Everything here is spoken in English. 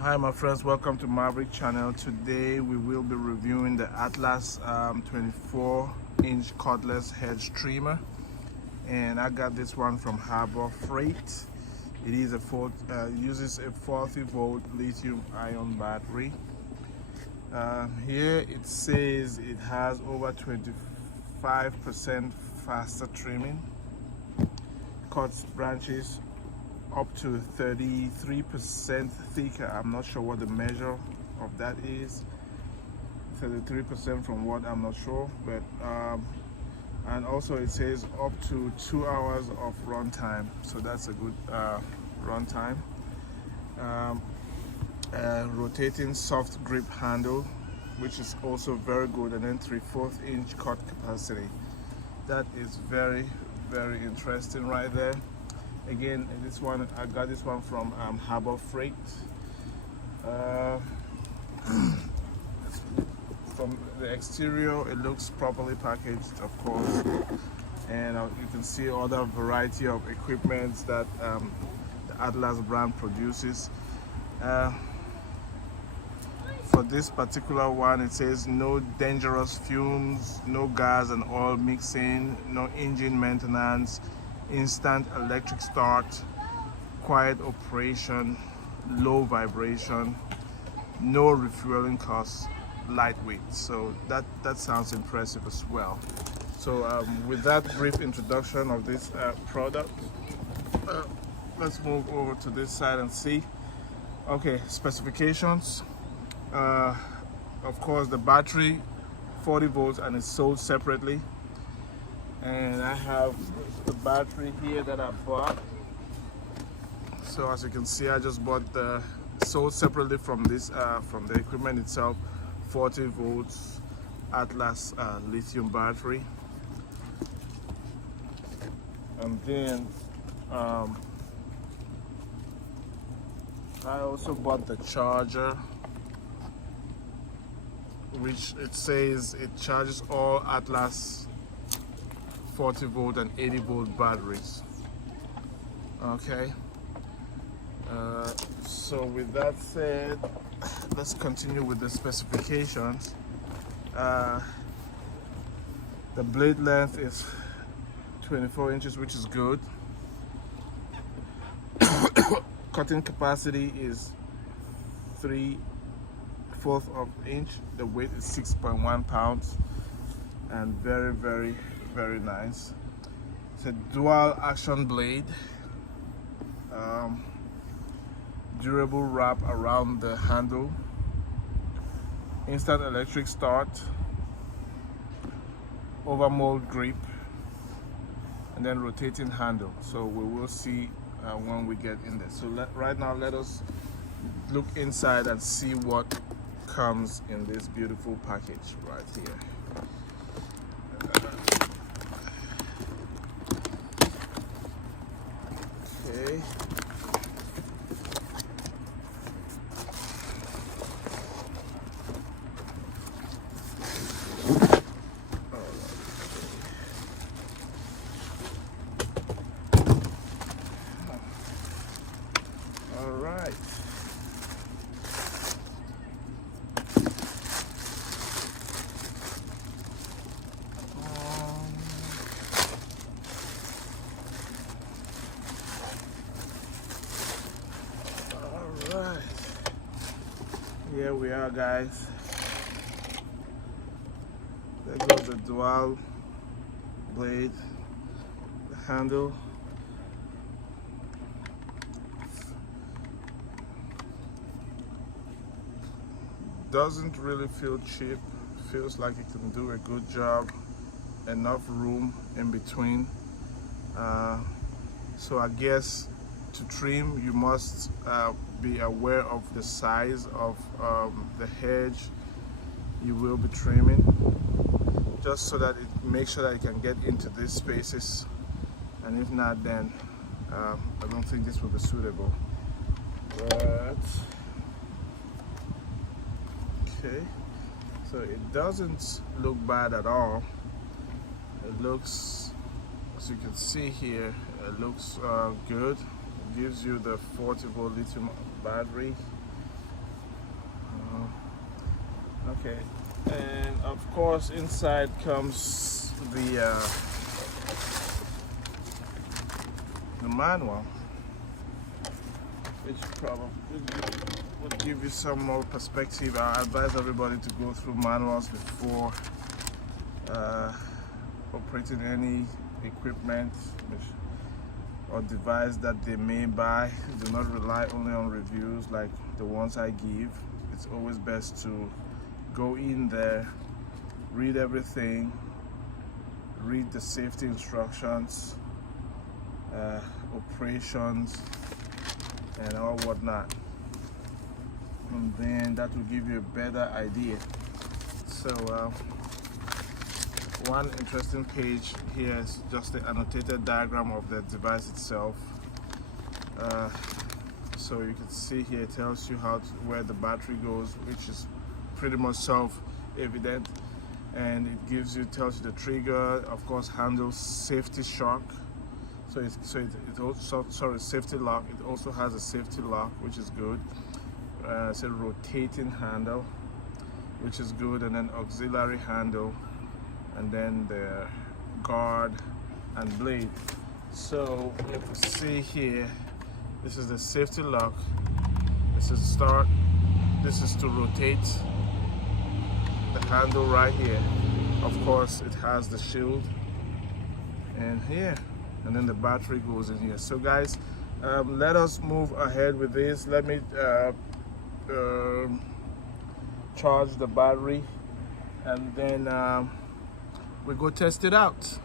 Hi my friends, welcome to Maverick channel. Today we will be reviewing the Atlas 24-inch cordless hedge trimmer, and I got this one from Harbor Freight. It is uses a 40-volt lithium-ion battery. Here it says it has over 25% faster trimming, cuts branches up to 33% thicker. I'm not sure what the measure of that is. 33% from what, I'm not sure, but and also it says up to 2 hours of run time, so that's a good run time. Rotating soft grip handle, which is also very good, and then 3/4 inch cut capacity. That is very interesting right there. Again, this one, I got this one from Harbor Freight. From the exterior, it looks properly packaged, of course, and you can see other variety of equipment that the Atlas brand produces. For this particular one, it says no dangerous fumes, no gas and oil mixing, no engine maintenance, instant electric start, quiet operation, low vibration, no refueling costs, lightweight. So that sounds impressive as well. So with that brief introduction of this product, let's move over to this side and see. Okay, specifications. Of course, the battery 40 volts and it's sold separately. And I have the battery here that I bought. So as you can see, I just bought the sold separately from this from the equipment itself, 40 volts Atlas lithium battery. And then I also bought the charger, which it says it charges all Atlas 40 volt and 80 volt batteries. Okay, so with that said, let's continue with the specifications. The blade length is 24 inches, which is good. Cutting capacity is 3/4 of an inch. The weight is 6.1 pounds, and very nice. It's a dual action blade, durable wrap around the handle, instant electric start, overmold grip, and then rotating handle. So we will see when we get in there. So right now, let us look inside and see what comes in this beautiful package right here. Okay. All right. Here we are, guys. There goes the dual blade, the handle. Doesn't really feel cheap. Feels like it can do a good job. Enough room in between. So I guess to trim, you must be aware of the size of the hedge you will be trimming, just so that it makes sure that it can get into these spaces, and if not, then I don't think this will be suitable. But okay, so it doesn't look bad at all. It looks, as you can see here, it looks good. It gives you the 40 volt lithium battery. Okay, and of course inside comes the manual, which probably would give you some more perspective. I advise everybody to go through manuals before operating any equipment or device that they may buy. Do not rely only on reviews like the ones I give. It's always best to go in there, read everything, read the safety instructions, operations, and all whatnot, and then that will give you a better idea. So one interesting page here is just the annotated diagram of the device itself. So you can see here it tells you where the battery goes, which is pretty much self-evident, and it tells you the trigger, of course, handles safety shock. So it also, sorry, safety lock. It also has a safety lock, which is good. It's a rotating handle, which is good, and then auxiliary handle, and then the guard and blade. So you can see here, this is the safety lock. This is start. This is to rotate the handle right here. Of course, it has the shield, and here, and then the battery goes in here. So guys, let us move ahead with this. Let me charge the battery, and then we go test it out.